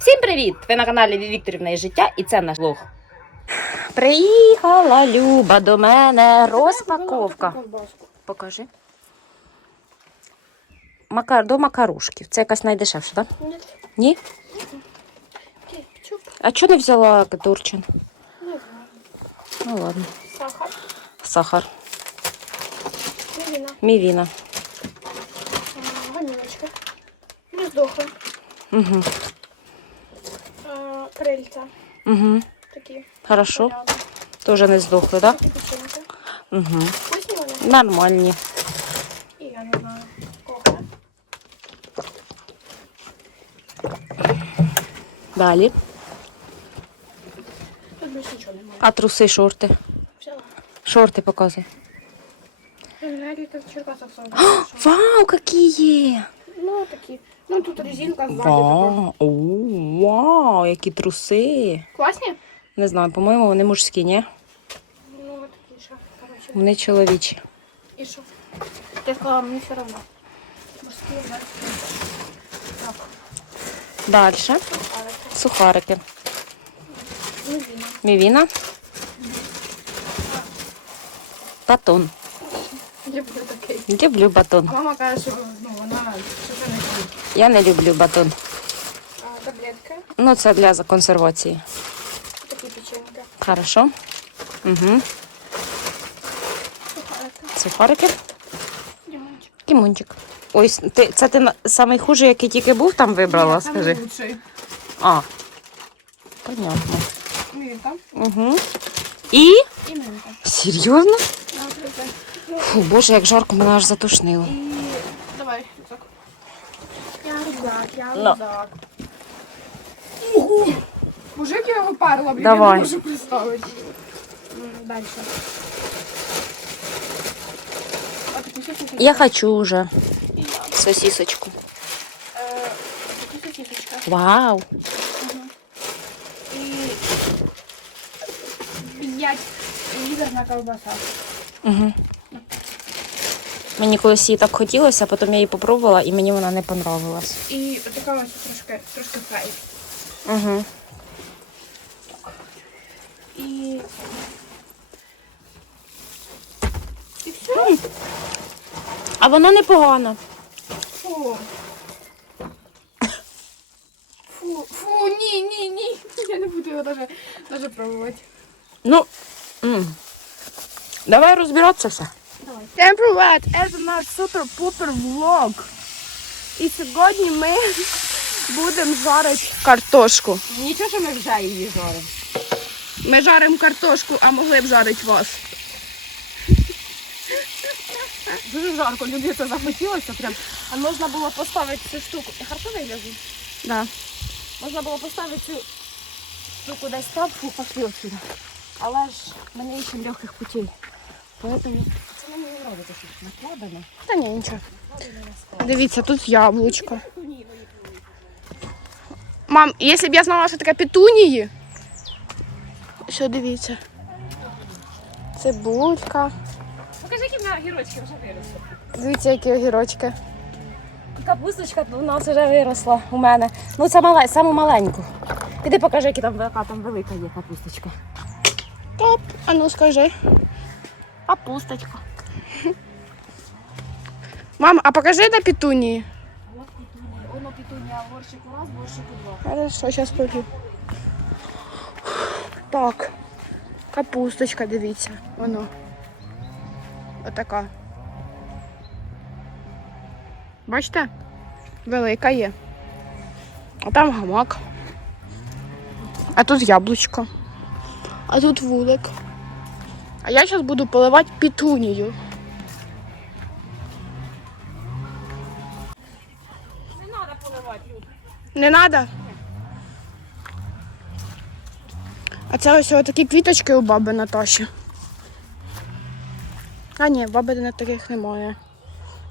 Всім привіт! Ви на каналі Вікторівна і життя, і це наш влог. Приїхала Люба до мене. Розпаковка. Покажи. Макар... До макарушків. Це якась найдешевша, так? Ні. Ні? А чого не взяла Турчин? не знаю. Ну ладно. Сахар, Сахар. мівіна, Мівіна. а, гамілочка, не здохла, Угу. Крильця, Угу. такі. Хорошо. Тоже не здохли, так? Такі печеньки. Угу. Вкусні вони? Нормальні. І я не знаю. Кофе. Далі. Тут більше нічого немає. А труси, шорти. Взяла. Шорти показуй. Які в Черкасах сьогодні. Вау, які! Ну, такі. Ну, тут резинка ззаді. така. Вау, вау, які труси. Класні? Не знаю, по-моєму, вони мужські, ні? Ну, от такі. Коротше. Вони чоловічі. І що? Я сказала, мені все одно. Морські, да? Так. Далі. Але Сухарики. мівіна. Мівіна. Батон. Люблю такий. Люблю батон. А мама каже, що ну, вона що не любить. Я не люблю батон. Ну, це для консервації. такі печеньки. Хорошо. Угу. Сухарики. Сухарики. Дімончик. Кімончик. Ось, ти, це ти на- самий який тільки був, там вибрала, скажи. лучший. А. Понятно. Мірка. Угу. І? І мірка. Серйозно? Наприклад. Фу, боже, як жарко, мене аж затошнило. І давай, рюкзак. Я рюкзак, я Ну. рюкзак. Ого! Мужик я його парила, блін, Давай. я не можу представити. Далі. А таку сосисочку. Я хочу І я. сосисочку. Е, сосисочка. Вау. І п'ять ліверна колбаса. Угу. Мені колись її так хотілося, а потім я її попробувала і мені вона не понравилась. І така ось трошки, трошки фрай. Угу. І... І все. А вона непогана. Фу. Фу, фу, ні, ні, ні. Я не буду його даже, даже пробувати. Ну. м. Давай розбиратися все. Давай. Всем привет! Это наш супер-пупер влог. І сьогодні ми будемо жарити картошку. Нічого, що ми вже її жаримо. Ми жаримо картошку, а могли б жарити вас. Дуже жарко, люди це захотілося прям. А можна було поставити цю штуку. Я хорошо вигляжу? Да. Можна було поставити цю штуку десь там, фу, пошли отсюда. Але ж ми не ищемо легких путей. Поэтому... Це мені не що накладено. Та ні, нічого. Дивіться, тут яблучко. Мам, якщо б я знала, що таке петунії. Що дивіться. Цибулька. Покажи, які в мене огірочки вже виросли. Дивіться, які огірочки. Капусточка у нас вже виросла у мене. Ну це мале, саму маленьку. Іди покажи, які там яка там велика є капусточка. Топ. А ну скажи. Капусточка. Мам, а покажи де петунії. Петунія, горщику раз, горщику два. Хорошо, зараз полью. Так. Капусточка, дивіться. Воно. Отака. Бачите? Велика є. А там гамак. А тут яблучко. А тут вулик. А я зараз буду поливати петунію. Поливати, Люд. Не треба? А це ось такі квіточки у баби Наташі. А ні, баби не таких немає.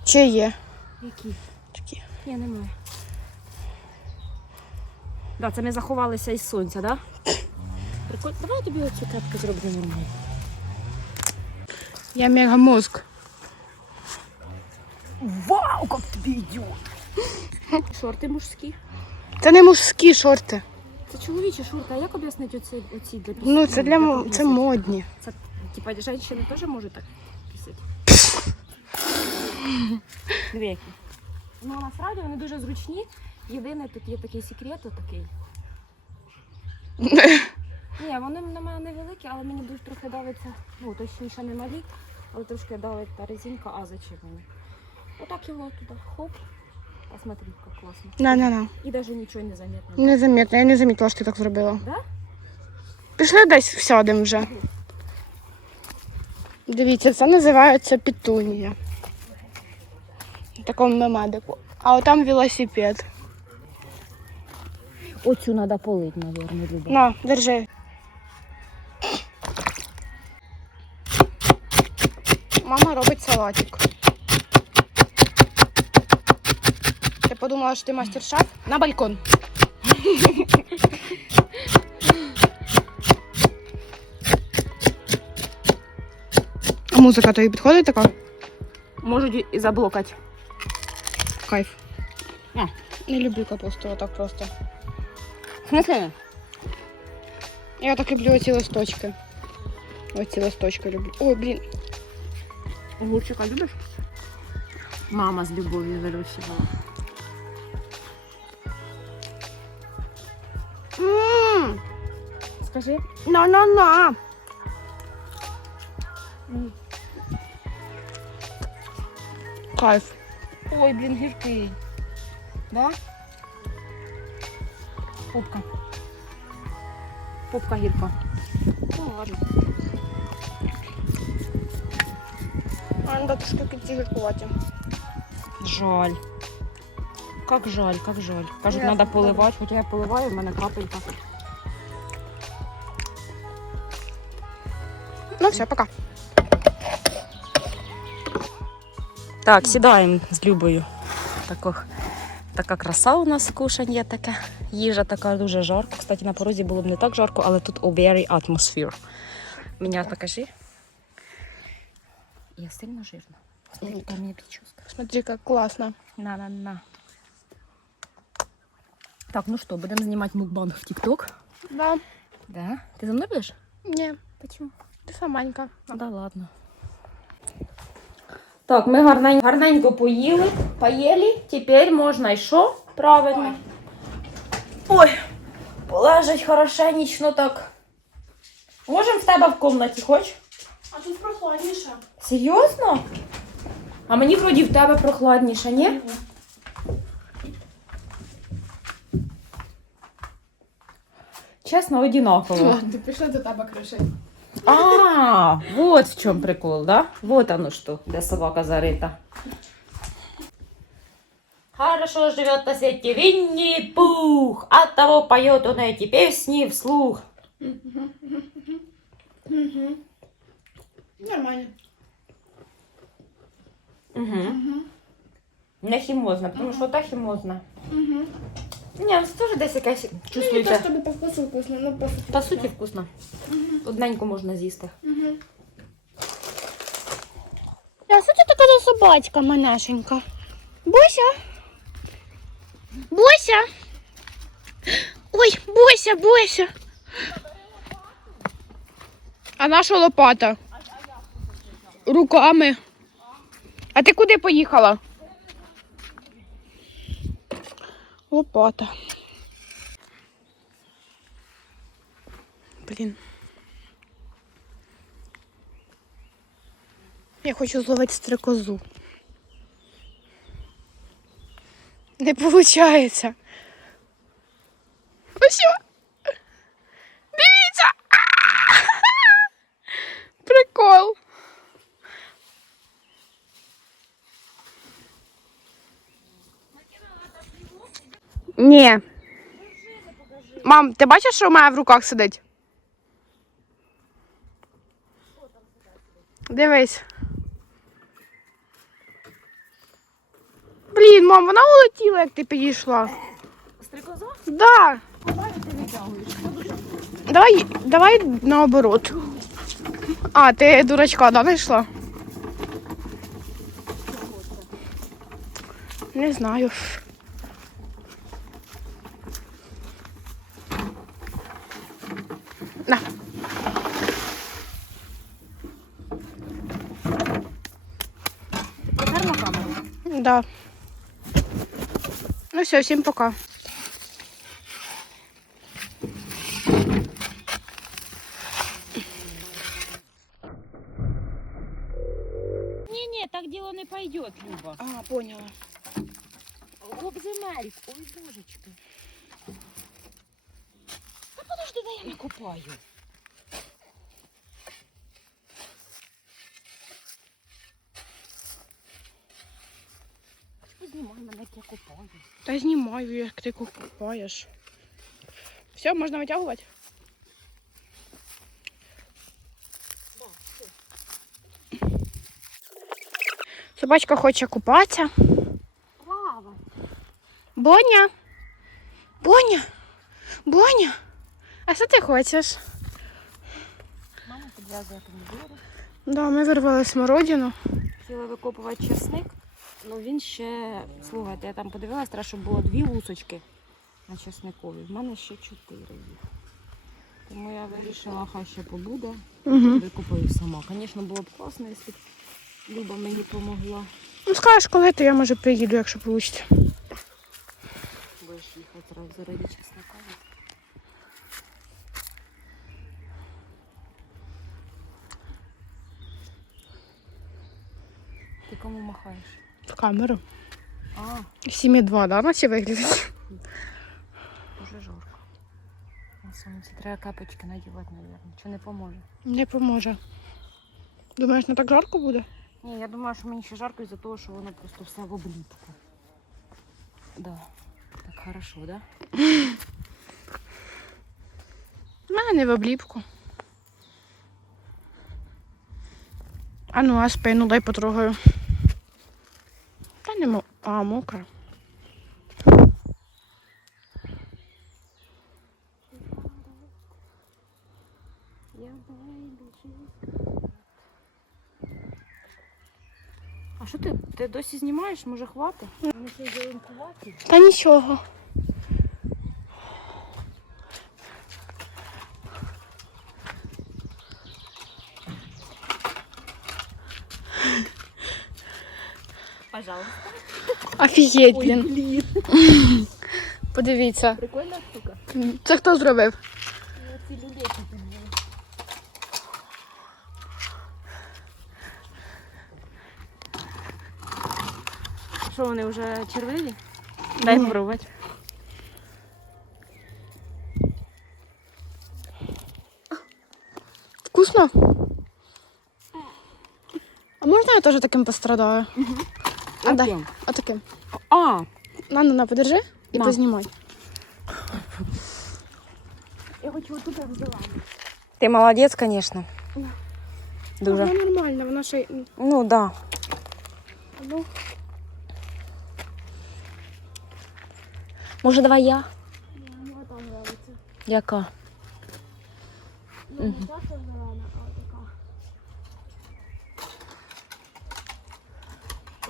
Чи є? Які? Такі. Ні, немає. Да, це ми заховалися із сонця, так? Да? Прикольно. Давай я тобі оцю кепку зроблю нормально. Я мегамозг. Вау, як тобі йде! Шорти мужські. Це не мужські шорти. Це чоловічі шурка. А як об'яснити оці, оці для пісні? Ну, це для це модні. Це, типа, жінки теж можуть так пісити? Диви які. Ну, насправді вони дуже зручні. Єдине, тут є такий секрет, такий. Ні, вони на мене невеликі, але мені дуже трохи давиться, ну, точніше не малі, але трошки давить та резинка, а зачем мені? Отак його туди, хоп. Посмотри, як класно. На, на, на. І навіть нічого не замітно. Незамітно, я не замітила, що ти так зробила. Да? Пішли десь сядемо вже. Дивіться, це називається петунія. В такому мемедику. А отам велосипед. Оцю треба полити, мабуть, Люба. На, держи. Мама робить салатик. подумала, що ти мастер-шеф? На балкон. А музика тобі підходить така? Можуть і заблокати. Кайф. А. Не люблю капусту, отак просто. В смысле? Я так люблю оці листочки. Оці листочки люблю. Ой, блін. Огурчика любиш? Мама з любов'ю вирощувала. Скажи. на-на-на. Кайф. Ой, блін, гіркий. Да? Попка. Попка гірка. Ну, ладно. А, ну да, скільки ці гіркуваті. Жаль. Как жаль, как жаль. Кажуть, треба поливати, хоча я поливаю, в мене капелька. Ну все, пока. Так, сідаємо з Любою. Тако, така краса у нас кушання таке. Їжа така дуже жарко. Кстати, на порозі було б не так жарко, але тут a very atmosphere. Мене покажи. Я сильно жирна. Смотри, яка у мене прическа. Смотри, как классно. На, на, на. Так, ну что, будем снимать мукбанг в ТикТок. Да. Да? Ты за мной будешь? Не, Почему? ти саманька. Да ладно. Так, ми гарненько, гарненько поїли, поїли. Тепер можна і що? Правильно. Ой, полежать хорошенечно так. Можемо в тебе в кімнаті, хоч? А тут прохладніше. Серйозно? А мені вроді в тебе прохладніше, ні? Чесно, одинаково. Ладно, пішли до тебе кришить. А, вот в чем прикол, да? Вот оно что, где собака зарыта. Хорошо живет на свете Винни-Пух, от того поет он эти песни вслух. Нормально. Угу. Не хімозна, тому що та хімозна. Угу. Ні, це теж десь якась чувствується. тобі по вкусу вкусно, ну просто. По суті вкусно. Одненько можна з'їсти. А що це така за собачка манешенька? Бося? Бося? Ой, Бося, Бося. А наша лопата? Руками. А ти куди поїхала? Лопата. Блін. Я хочу зловити стрекозу. Не виходить. Ось. що? Дивіться! Прикол. Ні. Мам, ти бачиш, що у мене в руках сидить? Дивись. Блін, мам, вона улетіла, як ти підійшла. Стрикоза? Да. Давай, давай наоборот. А, ти дурачка, да, знайшла? Не знаю. все, всім пока. Ні-ні, так діло не пойде, Люба. А, поняла. Об земельку. Ой, божечки. Та подожди, дай я накопаю. Копаю. Та знімаю, як ти купаєш. Все, можна витягувати? Собачка хоче купатися. Лава. Боня. Боня. Боня. А що ти хочеш? Мама підв'язує помідори. Да, ми вирвали смородину. Хотіла викопувати чесник, ну він ще, слухайте, я там подивилась, треба, щоб було дві лусочки на чесникові. В мене ще чотири їх. Тому я вирішила, хай ще побуде. Угу. Викопаю сама. Звісно, було б класно, якщо б Люба мені допомогла. Ну скажеш, коли то я може приїду, якщо вийде. Будеш їхати раз заради чесника. Ти кому махаєш? В камеру. А, 7,2, да, наче виглядить? дуже жарко. На сонці треба капочки надівати, мабуть. Чи не поможе? Не поможе. Думаєш, не так жарко буде? Ні, я думаю, що мені ще жарко із-за того, що воно просто все в обліпку. Да. Так хорошо, да? У мене не в обліпку. А ну, а спину дай потрогаю. А, мокро. А що ти? Ти досі знімаєш? Може й. Та нічого. Пожалуйста. Офігеть, блін. Подивіться. Прикольна штука. Це хто зробив? Ці люди, які там були. Що вони вже червиві? Дай попробувати. Вкусно? А можна я теж таким пострадаю? А. Яким? Отаким. А, На, на, на, подержи і На. познімай. Я хочу отут взяла. ти молодець, звісно. Дуже. Вона нормально, вона ще й- Ну, да. ну, Може, давай я? Мені ота нравиться. Яка? Ну, не та, що зелена, а така.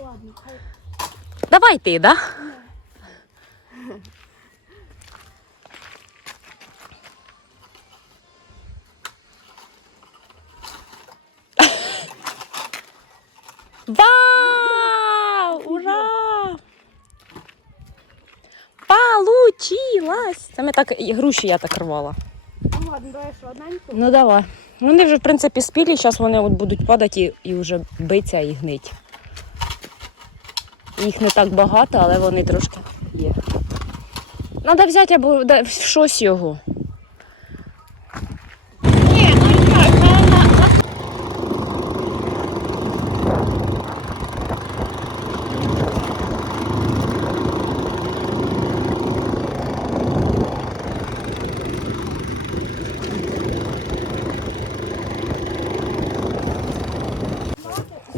Ладно, хай. Давай ти, да? Вау! Ура! Получилось! Це ми так і груші я так рвала. Ну ладно, давай що, одненьку. Ну давай. Вони вже, в принципі, спілі, зараз вони от будуть падати і, і вже биться і гнить. Їх не так багато, але вони трошки є. Треба взяти або щось його.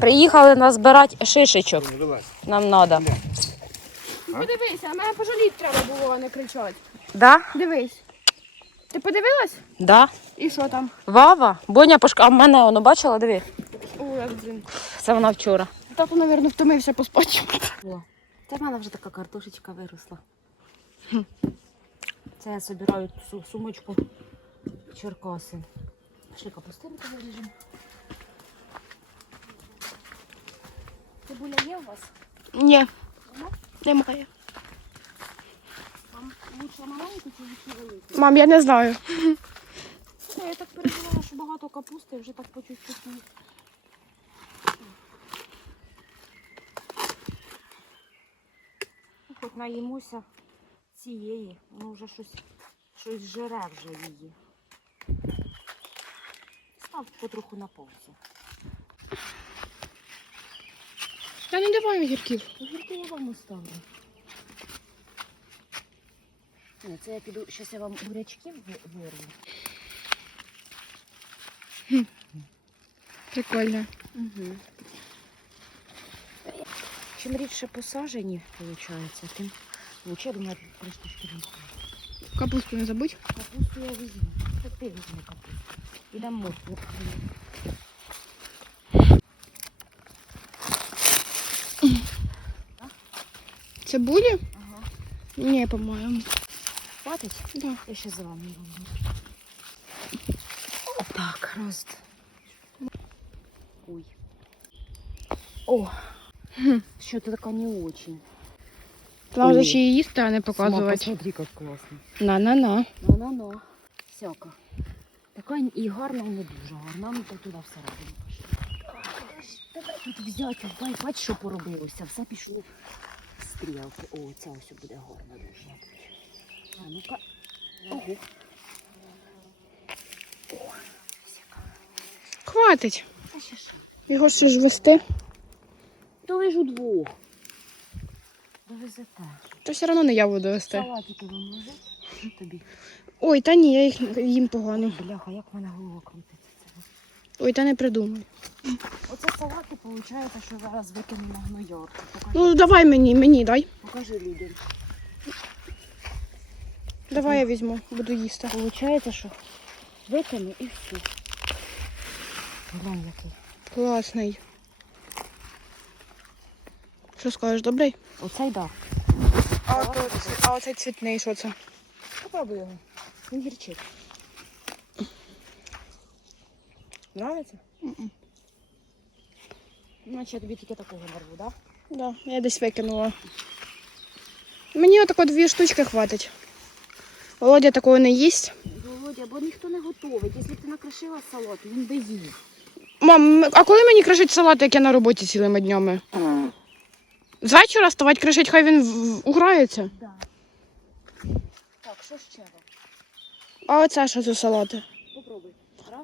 Приїхали назбирати шишечок. Нам треба. Подивися, а мене пожаліти треба було, а не кричати. Да? Дивись. Ти подивилась? Да. І що там? Вава, Боня пошка. А в мене воно бачила, диви. Ой, блін. Це вона вчора. Тато, мабуть, втомився поспати. Це в мене вже така картошечка виросла. Це я збираю цю сумочку Черкаси. Пішли капустинку виріжемо. Цибуля є у вас? Ні, немає. Вам лучше маленьку чи лучше велику? Мам, я не знаю. Та я так переживала, що багато капусти, вже так по чуть-чуть. Хоч наїмося цієї, воно вже щось, щось жере вже її. Став потроху на паузу. Та не давай огірків. Огірки я вам оставлю. Ні, це я піду, щось я вам бурячків ви- вирву. Прикольно. Угу. Чим рідше посажені, виходить, тим лучше, я думаю, просто шкірянку. Капусту не забудь. Капусту я візьму. Та ти візьми капусту. І дам Цибулі? Ага. Ні, по-моєму. Хватить? Да. Я ще за вами роблю. Так, раз. Ой. О, Хм. что-то такая не очень. Треба ще її не показувати. посмотри, как классно. На-на-на. Ну-ну-ну. Всяка. Така і гарна, і не дуже гарна. Ну, то туди всередину пішли. Тут взяти? Бай, бач, що поробилося. Все пішло стрілки. О, ця ось буде гарна дуже. А ну-ка. Ого. Хватить. Та ще що? Його ще ж вести. Ж удвох. Довезете. То все одно не я буду вести. Салатики вам лежить? Тобі. Ой, та ні, я їх їм погано. Бляха, як в мене голова крутиться. Ой, та не придумай. Оце салати, виходить, що зараз викинемо. Покажи, Ну давай мені, мені дай. покажи людям. Давай я візьму, буду їсти. Получається, що викину і все. Глянь, який. Класний. Що скажеш, добрий? Оцей да. А, то, а оцей цвітний, що це? Попробуй його. Він гірчить. Нравиться? Мгм. Значить, я тобі тільки такого нарву, так? Да? Да, я десь викинула. Мені отако дві штучки хватить. Володя такого не їсть. Володя, бо ніхто не готовить. Якщо ти накришила салат, він би їв. Мам, а коли мені кришить салат, як я на роботі цілими днями? З вечора ставати кришить, хай він уграється. Да. Так, що ще? А оце що за салати?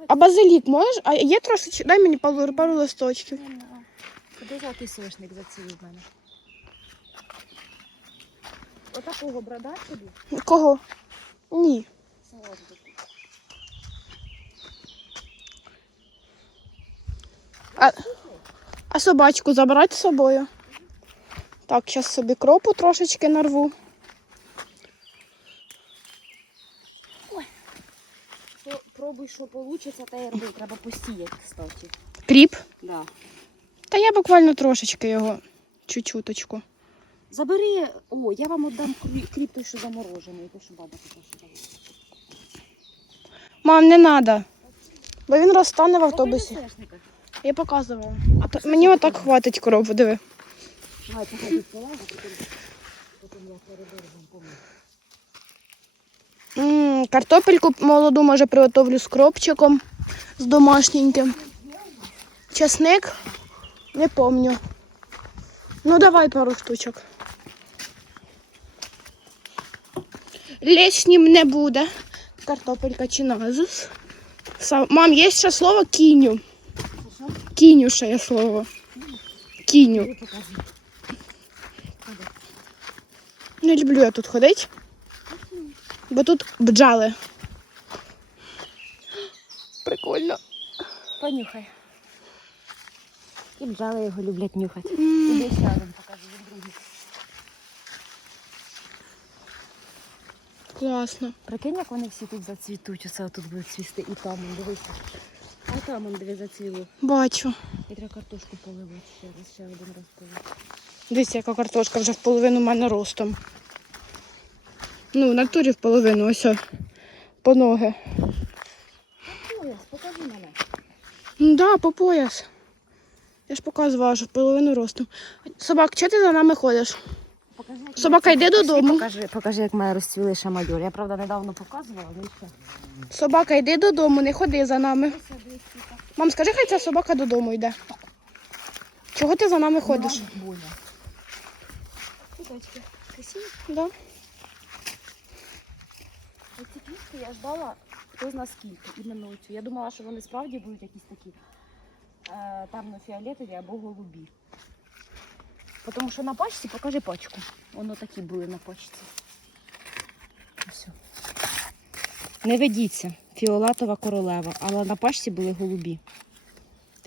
А базилік можеш? А є трошечки? Дай мені пару, пару листочків. Куди золотий соняшник зацілив мене? Отакого брада тобі? Кого? Ні. Такий. А собачку забрати з собою. Так, зараз собі кропу трошечки нарву. То пробуй, що вийде, та й роби. Треба посіяти, кстати. Кріп. Да. Та я буквально трошечки його чуть-чуточку. Забери, о, я вам віддам крі- кріп той, що заморожений, той, що баба така. Мам, не треба. Бо він розтане в автобусі. Я показувала. А то, мені отак хватить корову, диви. Давай, поки тут потім, я переберу вам помогу. М, Картопельку молоду, може, приготовлю з кропчиком, з домашненьким. Часник? Не помню. Ну, давай пару штучок. Лишнім не буде. Картопелька чи назус. Мам, є ще слово кіню. Кіню ще є слово. Кіню. Не люблю я тут ходити. Бо тут бджали. Прикольно. Понюхай. І бджали його люблять нюхати. М. Іди ще один покажу, він другий. Класно. Прикинь, як вони всі тут зацвітуть, оце тут будуть цвісти. І там, дивися. А там он диви зацвіло. Бачу. І треба картошку поливати ще раз, ще один раз поливати. Дивіться, яка картошка вже в половину в мене ростом. Ну, в натурі в половину, ось. о, По ноги. пояс, покажи мене. Ну да, по пояс. Я ж показувала, що половину росту. Собак, чого ти за нами ходиш? Покажи, як Собака, йди додому. Покажи, покажи, як має розцвіли шамайор. Я правда недавно показувала, але ще. Собака, йди додому, не ходи за нами. Мам, скажи, хай ця собака додому йде. Чого ти за нами ходиш? Красиві? Да. Квітки я ждала хто зна скільки, іменно оцю. Я думала, що вони справді будуть якісь такі е, темно-фіолетові або голубі. Тому що на пачці, покажи пачку. Воно такі були на пачці. Ось. Не ведіться, фіолетова королева, але на пачці були голубі.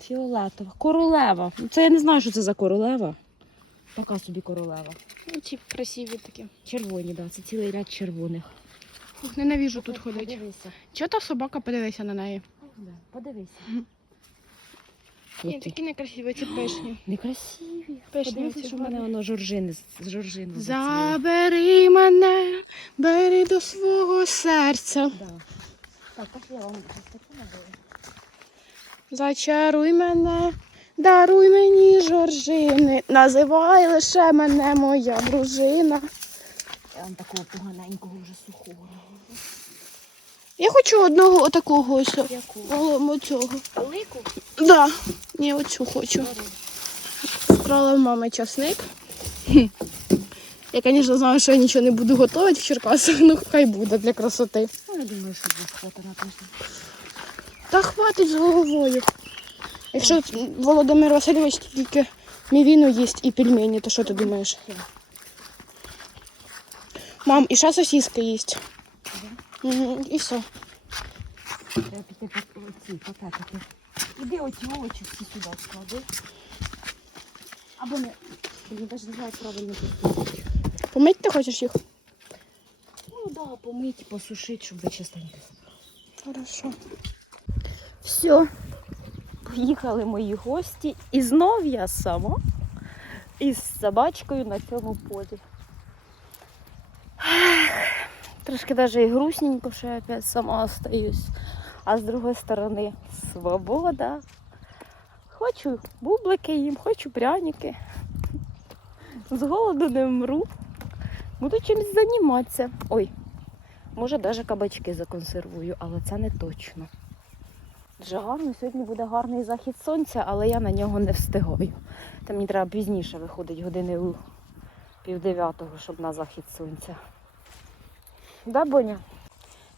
Фіолетова. Королева. Ну, Це я не знаю, що це за королева. Така собі королева. Ну, ці красиві такі. Червоні, так, да, це цілий ряд червоних. Ух, Ненавіжу тут ходити. Подивися. Чого та собака подивися на неї? Да, подивися. Ні, Які? такі некрасиві, ці пишні. Некрасиві. Пишні Подивися, що в мене воно жоржини, з жоржини. зацвіло. Забери мене, бери до свого серця. Да. Так, пошли, я вам. Зачаруй мене, даруй мені жоржини, називай лише мене моя дружина. Я такого поганенького вже сухого. Я хочу одного отакого ось. Якого? Оцього. Велику? Да. Ні, оцю хочу. Вкрала в мами часник. Я, звісно, знаю, що я нічого не буду готувати в Черкасах, ну хай буде для красоти. Ну, я думаю, що буде хвата на тиждень. Та хватить з головою. Якщо Володимир Васильович тільки мівіну їсть і пельмені, то що ти думаєш? Мам, і ще сосиски їсть. Мгм, І все. Треба піти по ці пакетики. Іди оці овочі всі сюди склади. Або не. Блін, навіть не знаю, як правильно. Помить ти хочеш їх? Ну так, да, помить, посушити, щоб чистенько. Хорошо. Все. Поїхали мої гості. І знов я сама із собачкою на цьому полі. Трошки навіть і грустненько, що я опять сама остаюсь. А з другої сторони свобода. Хочу бублики їм, хочу пряники. З голоду не вмру. Буду чимось займатися. Ой, може навіть кабачки законсервую, але це не точно. Дуже гарно. Сьогодні буде гарний захід сонця, але я на нього не встигаю. Та мені треба пізніше виходить години у півдев'ятого, щоб на захід сонця. Да, Боня?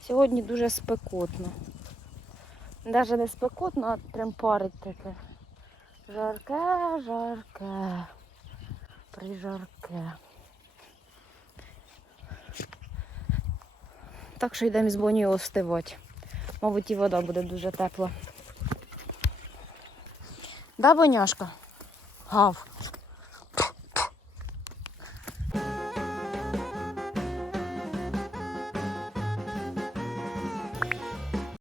Сьогодні дуже спекотно. Навіть не спекотно, а прям парить таке. Жарке, жарке. Прижарке. Так що йдемо з Бонію остивати. Мабуть, і вода буде дуже тепла. Да, Боняшка? Гав.